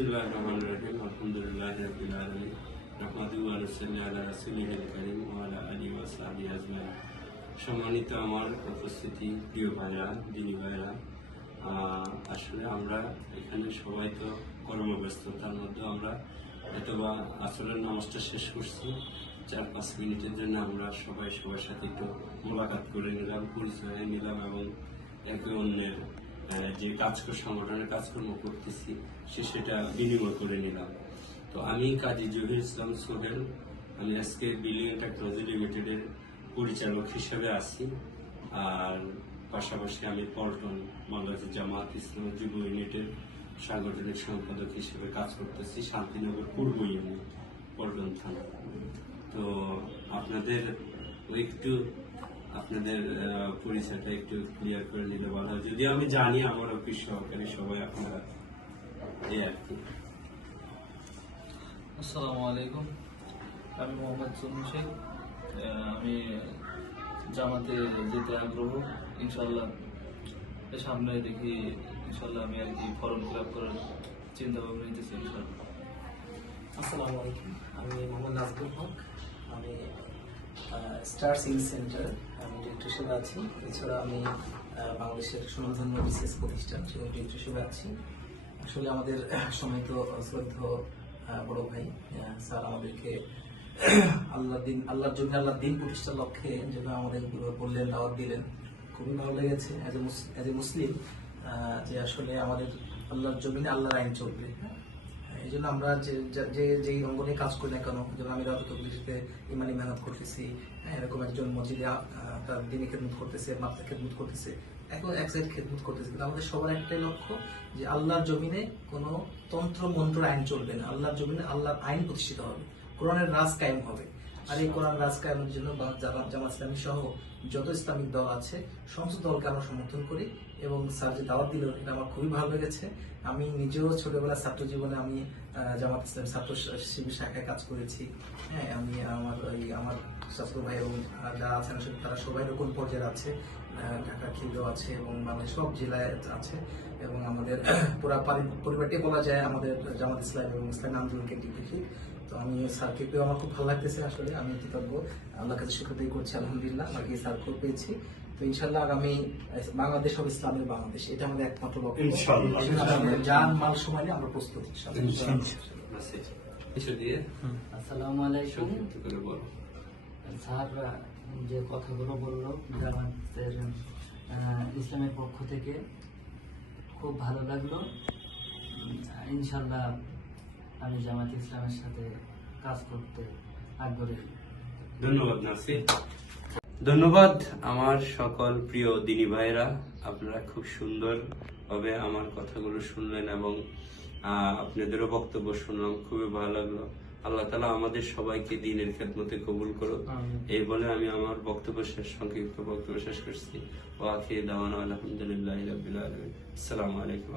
বিসমিল্লাহির রহমানির রহিম আলহামদুলিল্লাহি রাব্বিল আলামিন নাহমাদুহু ওয়া নুসাল্লি আলা রাসূলিহিল কারীম ওয়া আলা আলিহি ওয়া সাহবিহি আজমাইন। সম্মানিত আমার উপস্থিতি, প্রিয় ভাইরা, দিনী ভাইরা, আসলে আমরা এখানে সবাই তো কর্মব্যস্ততার মধ্যে আমরা হয়তোবা আসরের নামাজটা শেষ করছি, 4-5 মিনিটের জন্য আমরা সবাই সবার সাথে একটু মোলাকাত করে নিলাম, পরিচয় নিলাম এবং একে অন্যের যে সংগঠনের কাজকর্ম করতেছি সেটা বিনিময় করে নিলাম। তো আমি কাজী জহির ইসলাম সোহেল, আমি আজকে বিলিয়ন টেকনোলজি লিমিটেডের পরিচালক হিসেবে আছি। আর পাশাপাশি আমি পল্টন বাংলাদেশ জামাত ইসলামী যুব ইউনিটের সাংগঠনিক সম্পাদক হিসেবে কাজ করতেছি, শান্তিনগর পূর্ব ইউনিট, পল্টন থানা। তো আপনাদের পরিচয়টা একটু ক্লিয়ার করে নিলে ভালো হয়, যদি আমি জানি আমার অফিস সহকারী সবাই আপনারা এই আর কি। আসসালামু আলাইকুম, আমি মোহাম্মদ সুমন শেখ। আমি জামাতে যেতে আগ্রহ, ইনশাল্লাহ সামনে দেখি ইনশাল্লাহ আমি আর কি ফর্ম ফিল আপ করার চিন্তা ভাবনা নিতেছি ইনশাল্লাহ। আসসালামু আলাইকুম, আমি মোহাম্মদ নাজবুল হক। আমি স্টার সিং সেন্টার আমি ডিরেক্টর হিসেবে আছি। এছাড়া আমি বাংলাদেশের সুনামধন্য বিশেষ প্রতিষ্ঠান সেখানে ডিরেক্টর হিসেবে আছি। আসলে আমাদের সম্মানিত শ্রদ্ধেয় বড় ভাই স্যার আমাদেরকে আল্লাহর জন্য আল্লাহর দিন প্রতিষ্ঠার লক্ষ্যে যেভাবে আমাদের বললেন, দাওয়াত দিলেন, খুবই ভালো লেগেছে অ্যাজ এ মুসলিম যে আসলে আমাদের আল্লাহর জমিনে আল্লাহর আইন চলবে। এই জন্য আমরা যে অঙ্গনে কাজ করি না কেন, যেমন আমি রাত তবলিগে ইমানি মেহনত করতেছি, এরকম একজন মসজিদে তার দিনে খেদমত করতেছে, মাত্রা খেদমত করতেছে, এক সাইড খেদমত করতেছে, কিন্তু আমাদের সবার একটাই লক্ষ্য যে আল্লাহর জমিনে কোনো তন্ত্র মন্ত্র আইন চলবে না, আল্লাহর জমিনে আল্লাহর আইন প্রতিষ্ঠিত হবে, কোরআনের রাজ কায়েম হবে। আর এই কোরআন রাজ কায়েমের জন্য জামাত ইসলামী সহ যত ইসলামিক দল আছে সমস্ত দলকে আমরা সমর্থন করি। এবং স্যার যে দাওয়াত দিল এটা আমার খুবই ভালো লেগেছে। আমি নিজেও ছোটবেলার ছাত্র জীবনে আমি জামাত ইসলামী ছাত্র শিবির শাখায় কাজ করেছি। আমি আমার ছাত্র ভাই এবং যারা আছেন তারা সবাই রকম পর্যায়ে আছে, ঢাকা খিলগাঁও আছে এবং বাংলাদেশ সব জেলায় আছে। এবং আমাদের পুরা পরিবারটি বলা যায় আমাদের জামাত ইসলাম এবং ইসলামী আন্দোলনকে টিপিক। তো আমি স্যারকে পেয়েও আমার খুব ভালো লাগতেছে। আসলে আমি কৃতজ্ঞ, আল্লাহর কাছে শুকরিয়া করছি, আলহামদুলিল্লাহ আমাকে স্যার খুব পেয়েছি। তো ইনশাল্লাহ আগামী বাংলাদেশ হবে ইসলামের বাংলাদেশ, এটা আমাদের একমাত্র লক্ষ্য। জান মাল সময় নিয়ে আমরা প্রস্তুত। আসসালামু আলাইকুম। স্যার যে কথাগুলো বললো জামাতের ইসলামের পক্ষ থেকে খুব ভালো লাগলো। ইনশাল্লাহ আমি জামাত ইসলামের সাথে কাজ করতে আগ্রহী। ধন্যবাদ নাসির। ধন্যবাদ আমার সকল প্রিয় দিনী ভাইরা, আপনারা খুব সুন্দরভাবে আমার কথাগুলো শুনলেন এবং আপনাদেরও বক্তব্য শুনলাম, খুবই ভালো লাগলো। আল্লাহ তাআলা আমাদের সবাইকে দ্বীনের খেদমতে কবুল করুক, এই বলে আমি আমার সংক্ষিপ্ত বক্তব্য শেষ করছি। ওয়া আখিরু দাওয়ানা আলহামদুলিল্লাহি রাব্বিল আলামিন। আসসালামু আলাইকুম।